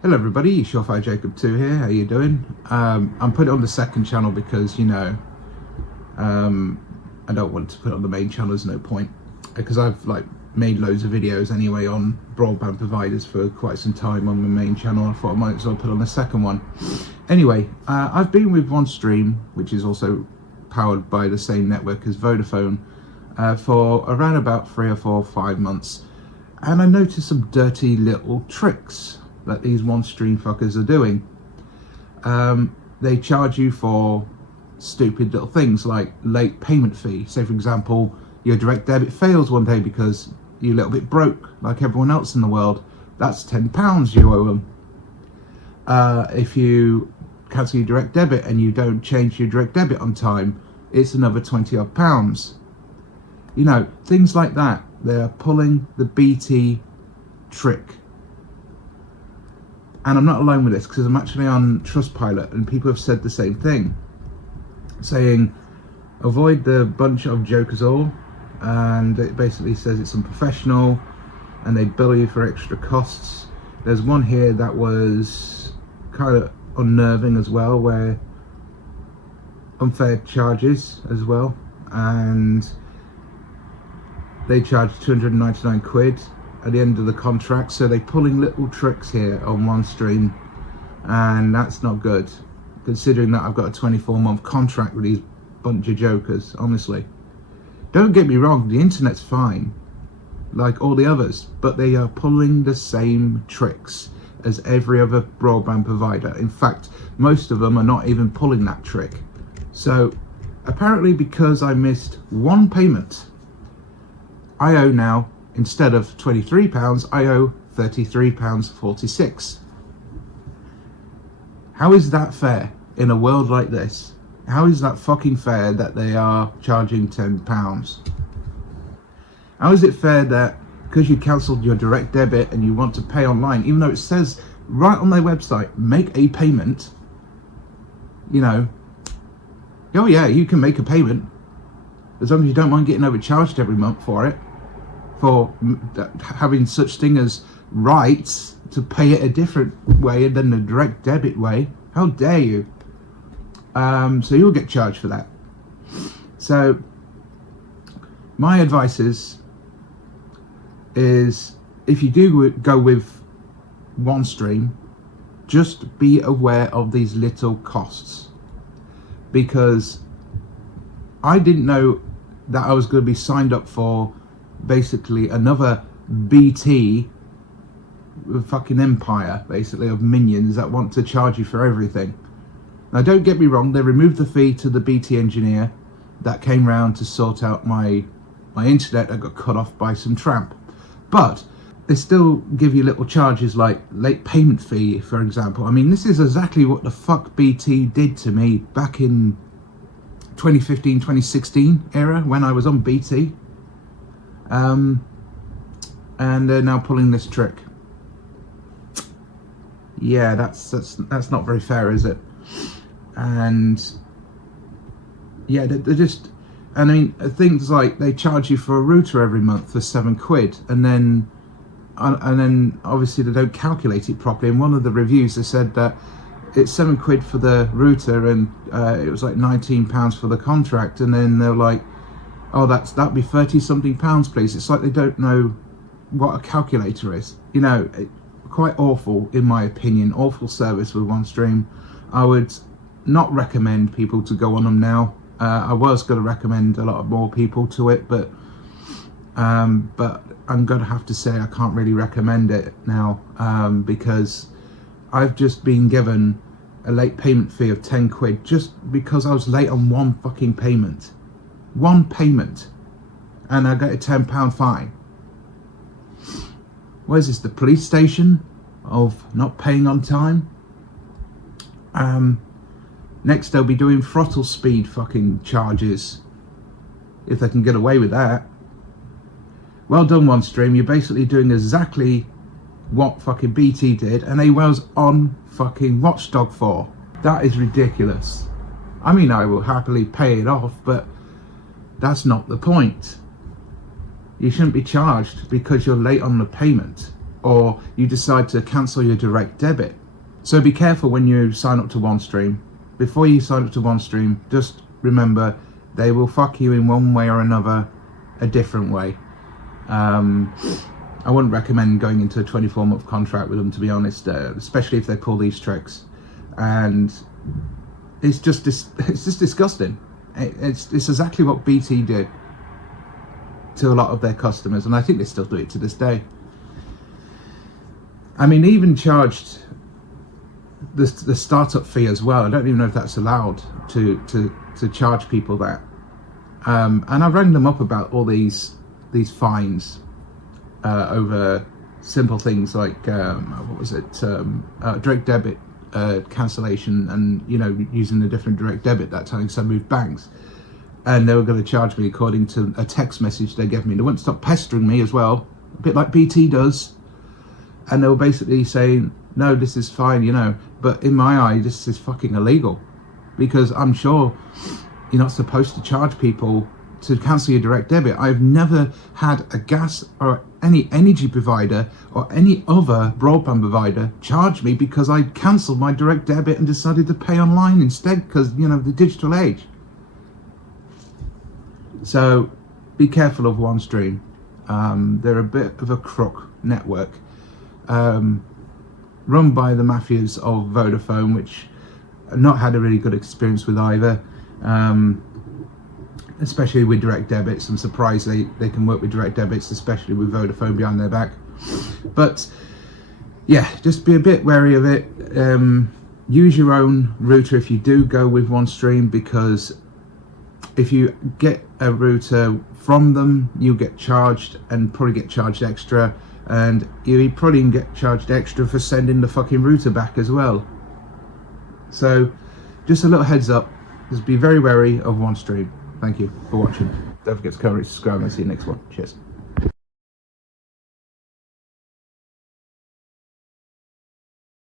Hello everybody, Surefirejacob 2 here, how you doing? I'm putting it on the second channel because, I don't want to put it on the main channel, there's no point. Because I've made loads of videos anyway on broadband providers for quite some time on my main channel. I thought I might as well put on the second one. Anyway, I've been with OneStream, which is also powered by the same network as Vodafone, for around about 3 or 4 or 5 months. And I noticed some dirty little tricks that these OneStream fuckers are doing. They charge you for stupid little things like late payment fee. Say for example, your direct debit fails one day because you're a little bit broke like everyone else in the world. That's £10 you owe them. If you cancel your direct debit and you don't change your direct debit on time, it's another 20 odd pounds. Things like that. They're pulling the BT trick. And I'm not alone with this because I'm actually on Trustpilot and people have said the same thing, saying avoid the bunch of jokers all, and it basically says it's unprofessional and they bill you for extra costs. There's one here that was kind of unnerving as well, where unfair charges as well, and they charge 299 quid at the end of the contract. So they're pulling little tricks here on OneStream, and that's not good, considering that I've got a 24-month contract with these bunch of jokers. Honestly, don't get me wrong, the internet's fine like all the others, but they are pulling the same tricks as every other broadband provider. In fact, most of them are not even pulling that trick. So apparently, because I missed one payment, I owe now, instead of £23, I owe £33.46. How is that fair in a world like this? How is that fucking fair that they are charging £10? How is it fair that because you cancelled your direct debit and you want to pay online, even though it says right on their website, make a payment, oh yeah, you can make a payment as long as you don't mind getting overcharged every month for it, for having such thing as rights to pay it a different way than the direct debit way. How dare you? So you'll get charged for that. So my advice is if you do go with OneStream, just be aware of these little costs, because I didn't know that I was going to be signed up for basically another BT fucking empire, basically, of minions that want to charge you for everything. Now don't get me wrong, they removed the fee to the BT engineer that came round to sort out my internet that got cut off by some tramp, but they still give you little charges like late payment fee, for example. I mean, this is exactly what the fuck BT did to me back in 2015, 2016 era when I was on BT. And they're now pulling this trick. Yeah, that's not very fair, is it? And yeah, they're just, I mean, things like they charge you for a router every month for £7, and then obviously they don't calculate it properly. In one of the reviews they said that it's £7 for the router and it was like £19 for the contract, and then they're like, oh, that'd be 30 something pounds, please. It's like they don't know what a calculator is. Quite awful in my opinion. Awful service with OneStream. I would not recommend people to go on them now. I was going to recommend a lot more people to it, but I'm going to have to say I can't really recommend it now, because I've just been given a late payment fee of £10 just because I was late on one fucking payment. One payment, and I got a £10 fine. What is this, the police station of not paying on time? Next they'll be doing throttle speed fucking charges, if they can get away with that. Well done, OneStream, you're basically doing exactly what fucking BT did and they was on fucking watchdog for. That is ridiculous. I mean, I will happily pay it off, but that's not the point. You shouldn't be charged because you're late on the payment. or you decide to cancel your direct debit. So be careful when you sign up to OneStream. Before you sign up to OneStream, just remember they will fuck you in one way or another, a different way. I wouldn't recommend going into a 24-month contract with them, to be honest, especially if they pull these tricks. And it's just disgusting. It's exactly what BT did to a lot of their customers, and I think they still do it to this day. I mean, they even charged the startup fee as well. I don't even know if that's allowed to charge people that. And I rang them up about all these fines over simple things like direct debit cancellation, and using a different direct debit that time, so I moved banks, and they were going to charge me according to a text message they gave me. They wouldn't stop pestering me as well, a bit like BT does, and they were basically saying, no, this is fine, but in my eye this is fucking illegal, because I'm sure you're not supposed to charge people to cancel your direct debit. I've never had a gas or any energy provider or any other broadband provider charge me because I cancelled my direct debit and decided to pay online instead, because the digital age. So be careful of OneStream. They're a bit of a crook network, run by the mafias of Vodafone, which I've not had a really good experience with either. Especially with direct debits. I'm surprised they can work with direct debits, especially with Vodafone behind their back. But yeah, just be a bit wary of it. Use your own router if you do go with OneStream, because if you get a router from them, you get charged, and probably get charged extra, and you probably can get charged extra for sending the fucking router back as well. So just a little heads up, just be very wary of OneStream. Thank you for watching. Don't forget to comment, subscribe, and see you next one. Cheers.